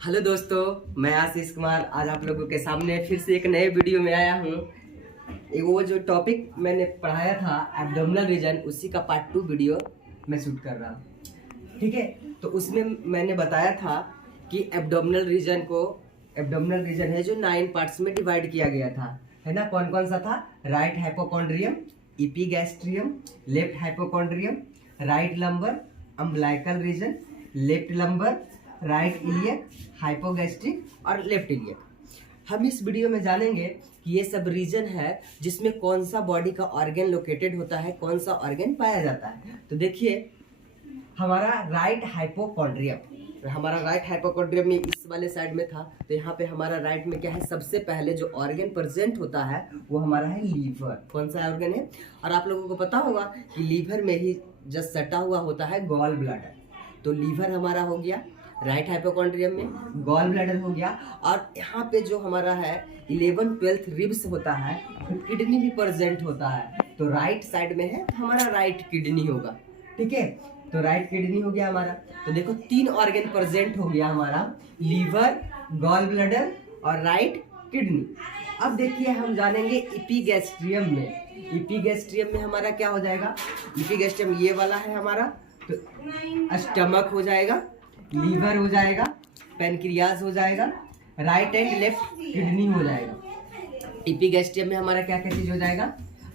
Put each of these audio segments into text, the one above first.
Hello दोस्तों, मैं आशीष कुमार आज आप लोगों के सामने फिर से एक नए वीडियो में आया हूँ। एक वो जो टॉपिक मैंने पढ़ाया था एब्डोमिनल रीजन, उसी का पार्ट 2 वीडियो मैं शूट कर रहा हूँ। ठीक है, तो उसमें मैंने बताया था कि एब्डोमिनल रीजन है जो 9 पार्ट्स में डिवाइड किया गया था, है ना। कौन कौन सा था? Right hypochondrium, epigastrium, left hypochondrium, right lumbar, umbilical region, left lumbar, right iliac, hypogastric और लेफ्ट इलियक। हम इस वीडियो में जानेंगे कि ये सब रीजन है जिसमें कौन सा बॉडी का ऑर्गन लोकेटेड होता है, कौन सा ऑर्गन पाया जाता है। तो देखिए, हमारा राइट हाइपोकॉन्ड्रियम में इस वाले साइड में था, तो यहाँ पे हमारा राइट में क्या है? सबसे पहले जो ऑर्गन प्रेजेंट होता है वो हमारा है लीवर। कौन सा ऑर्गन है? और आप लोगों को पता होगा कि लीवर में ही जस्ट सटा हुआ होता है गॉल ब्लैडर। तो लीवर हमारा हो गया राइट हाइपोकॉन्ड्रियम में, गॉल ब्लैडर हो गया, और यहाँ पे जो हमारा है 11-12 रिब्स होता है, किडनी भी प्रेजेंट होता है। तो राइट साइड में है हमारा राइट किडनी होगा। ठीक है, तो राइट किडनी हो गया हमारा। तो देखो 3 ऑर्गन प्रेजेंट हो गया हमारा, लीवर, गॉल ब्लैडर और राइट किडनी। अब देखिए हम जानेंगे इपीगैस्ट्रियम में हमारा क्या हो जाएगा? इपीगैस्ट्रियम ये वाला है हमारा, तो स्टमक हो जाएगा, लीवर हो जाएगा, पैनक्रियाज हो जाएगा, राइट एंड लेफ्ट किडनी हो जाएगा। इपीगैस्ट्रियम में हमारा क्या क्या चीज हो जाएगा?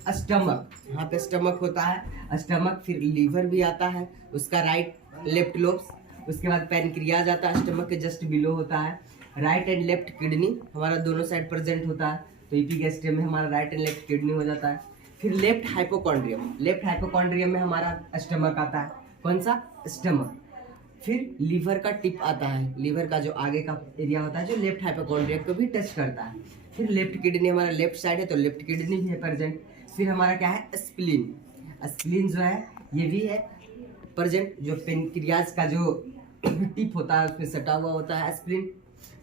स्टमक, यहाँ पे स्टमक होता है, स्टमक, फिर लीवर भी आता है, उसका राइट लेफ्ट लोब्स, उसके बाद पैनक्रियाज आता है, स्टमक के जस्ट बिलो होता है, राइट एंड लेफ्ट किडनी हमारा दोनों साइड प्रेजेंट होता है। तो इपीगैस्ट्रियम में हमारा राइट एंड लेफ्ट किडनी हो जाता है। फिर लेफ्ट हाइपोकॉन्ड्रियम में हमारा स्टमक आता है। कौन सा? स्टमक। फिर लीवर का टिप आता है, लीवर का जो आगे का एरिया होता है जो लेफ्ट हाइपोकॉन्ड्रियम को भी टच करता है। फिर लेफ्ट किडनी हमारा लेफ्ट साइड है, तो लेफ्ट किडनी भी है प्रेजेंट। फिर हमारा क्या है? स्प्लीन जो है ये भी है प्रेजेंट, जो पेनक्रियाज का जो टिप होता है उसमें सटा हुआ होता है स्प्लीन।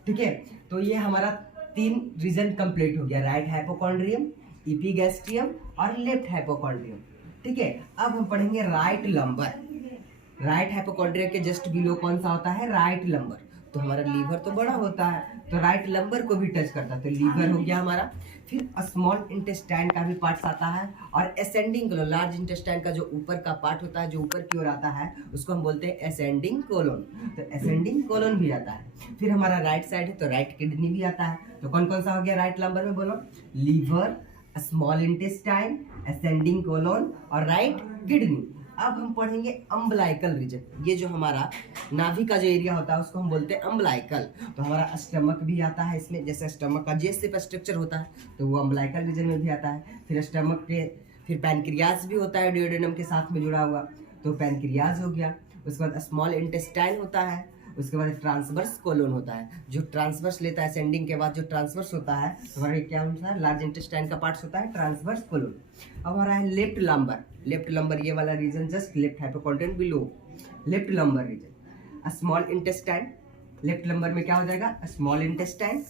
ठीक है, तो ये हमारा 3 रीजन कंप्लीट हो गया, राइट हाइपोकॉन्ड्रियम, इपीगैस्ट्रियम और लेफ्ट हाइपोकॉन्ड्रियम। ठीक है, अब हम पढ़ेंगे राइट लंबर। राइट हाइपोकॉन्ड्रियम के जस्ट बिलो कौन सा होता है? Right lumbar. तो हमारा लीवर तो बड़ा होता है, तो राइट लंबर को भी टच करता है, तो लीवर हो गया हमारा। फिर स्मॉल इंटेस्टाइन का भी पार्ट आता है, और असेंडिंग कोलोन, लार्ज इंटेस्टाइन का जो ऊपर का पार्ट होता है, जो ऊपर की ओर आता है, उसको हम बोलते हैं असेंडिंग कोलोन। तो असेंडिंग कोलोन भी आता है। फिर हमारा राइट साइड है, तो राइट किडनी भी आता है। तो कौन कौन सा हो गया राइट लंबर में? बोलो, liver, small intestine, ascending colon और राइट किडनी। अब हम पढ़ेंगे अम्बिलिकल रीजन। ये जो हमारा नाभि का जो एरिया होता है उसको हम बोलते हैं अम्बिलिकल। तो हमारा स्टमक भी आता है इसमें, जैसे स्टमक का जे शेप स्ट्रक्चर होता है तो वो अम्बिलिकल रीजन में भी आता है। फिर स्टमक के फिर पैनक्रियाज भी होता है डिओडेनम के साथ में जुड़ा हुआ, तो पैनक्रियाज हो गया। उसके बाद स्मॉल इंटेस्टाइन होता है, उसके बाद ट्रांसवर्स कोलोन होता है, जो ट्रांसवर्स लेता है असेंडिंग के बाद, जो ट्रांसवर्स होता है हमारे क्या होता है? लार्ज इंटेस्टाइन का पार्ट होता है ट्रांसवर्स कोलोन। अब हमारा है लेफ्ट लंबर, ये वाला region just left hypochondrium below, left lumbar region. Small intestine, left lumbar में क्या हो जाएगा? स्मॉल इंटेस्टाइन,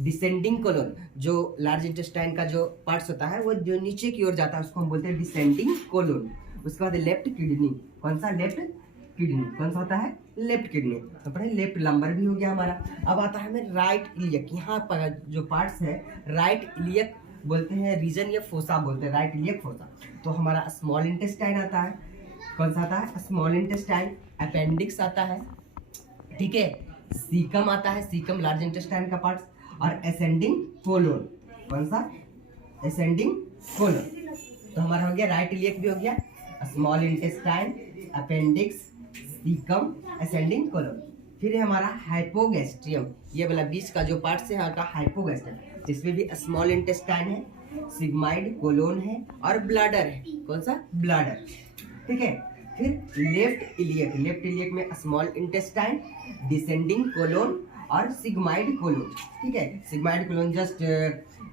डिसेंडिंग कोलोन, जो लार्ज इंटेस्टाइन का जो पार्ट्स होता है वो जो नीचे की ओर जाता है उसको हम बोलते हैं डिसेंडिंग कोलोन। उसके बाद लेफ्ट किडनी, कौन सा? Left kidney. कौन सा होता है? Left kidney. तो पढ़े लेफ्ट लंबर भी हो गया हमारा। अब आता है हमें राइट इलियक। यहाँ पर जो पार्ट्स है राइट इलियक बोलते हैं रीजन, या फोसा बोलते हैं, राइट इलियक फोसा। तो हमारा स्मॉल इंटेस्टाइन आता है। कौन सा आता है? Small intestine. अपेंडिक्स आता है, ठीक है। सीकम आता है, सीकम लार्ज इंटेस्टाइन का पार्ट। और असेंडिंग कोलोन, कौन सा? Ascending colon. तो हमारा हो गया राइट इलियक भी हो गया, small intestine, appendix, caecum, ascending colon. फिर है हमारा हाइपोगैस्ट्रियम, ये वाला बीच का जो पार्ट है हमारा हाइपोगैस्ट्रियम, जिसमें भी स्मॉल इंटेस्टाइन है, सिग्माइड कोलोन है और ब्लैडर है। कौन सा? ब्लैडर। ठीक है, फिर लेफ्ट इलियक में स्मॉल इंटेस्टाइन, डिसेंडिंग कोलोन और सिग्माइड कोलोन। ठीक है, सिग्माइड कोलोन जस्ट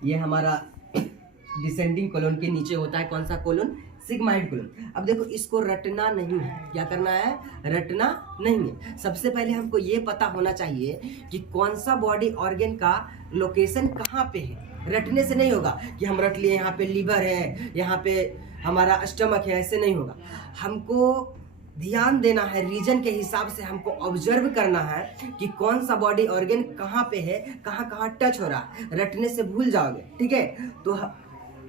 ये हमारा डिसेंडिंग कोलोन के नीचे होता है। कौन सा कोलोन? Sigmoid colon. अब देखो इसको रटना नहीं है, क्या करना है? रटना नहीं है। सबसे पहले हमको ये पता होना चाहिए कि कौन सा बॉडी ऑर्गन का लोकेशन कहाँ पे है। रटने से नहीं होगा कि हम रट लिए यहाँ पे लीवर है, यहाँ पे हमारा स्टमक है, ऐसे नहीं होगा। हमको ध्यान देना है, रीजन के हिसाब से हमको ऑब्जर्व करना है कि कौन सा बॉडी ऑर्गन कहाँ पे है, कहाँ कहाँ टच हो रहा है। रटने से भूल जाओगे, ठीक है। तो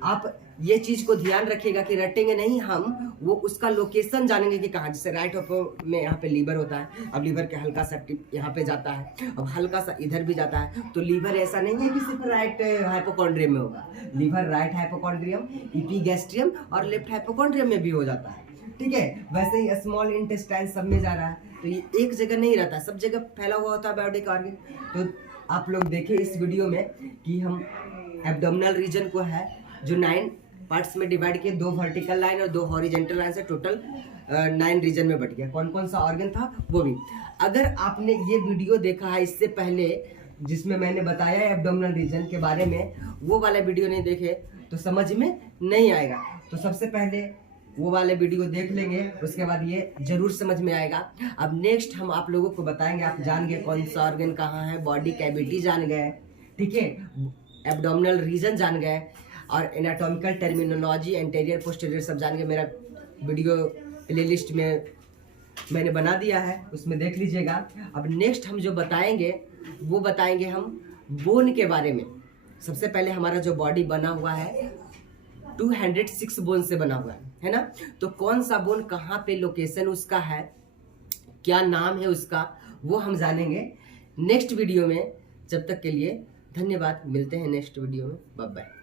आप ये चीज को ध्यान रखिएगा कि रटेंगे नहीं हम, वो उसका लोकेशन जानेंगे कि कहाँ। जैसे राइट में यहाँ पे लीवर होता है, अब लीवर के हल्का सा टिप यहाँ पे जाता है, अब हल्का सा इधर भी जाता है। तो लीवर ऐसा नहीं है कि सिर्फ राइट हाइपोकॉन्ड्रियम में होगा, लीवर राइट हाइपोकॉन्ड्रियम, इपीगैस्ट्रियम और लेफ्ट हाइपोकॉन्ड्रियम में भी हो जाता है, ठीक है। वैसे ही स्मॉल इंटेस्टाइन सब में जा रहा है, तो ये एक जगह नहीं रहता, सब जगह फैला हुआ होता है बॉडी का ऑर्गन। तो आप लोग देखिए इस वीडियो में कि हम एब्डोमिनल रीजन को है जो 9 पार्ट्स में डिवाइड किए, 2 वर्टिकल लाइन और 2 हॉरिजेंटल लाइन से टोटल 9 रीजन में बट गया। कौन कौन सा ऑर्गन था वो भी, अगर आपने ये वीडियो देखा है इससे पहले जिसमें मैंने बताया है एब्डोमिनल रीजन के बारे में, वो वाला वीडियो नहीं देखे तो समझ में नहीं आएगा। तो सबसे पहले वो वाले वीडियो देख लेंगे, उसके बाद ये जरूर समझ में आएगा। अब नेक्स्ट हम आप लोगों को बताएंगे, आप जान गए कौन सा ऑर्गन कहाँ है, बॉडी कैविटी जान गए, ठीक है, एब्डोमिनल रीजन जान गए, और एनाटॉमिकल टर्मिनोलॉजी एंटीरियर पोस्टीरियर सब जान गए। मेरा वीडियो प्लेलिस्ट में मैंने बना दिया है, उसमें देख लीजिएगा। अब नेक्स्ट हम जो बताएंगे वो बताएंगे हम बोन के बारे में। सबसे पहले हमारा जो बॉडी बना हुआ है 206 बोन से बना हुआ है ना। तो कौन सा बोन कहाँ पे लोकेशन उसका है, क्या नाम है उसका, वो हम जानेंगे नेक्स्ट वीडियो में। जब तक के लिए धन्यवाद, मिलते हैं नेक्स्ट वीडियो में, बाय बाय।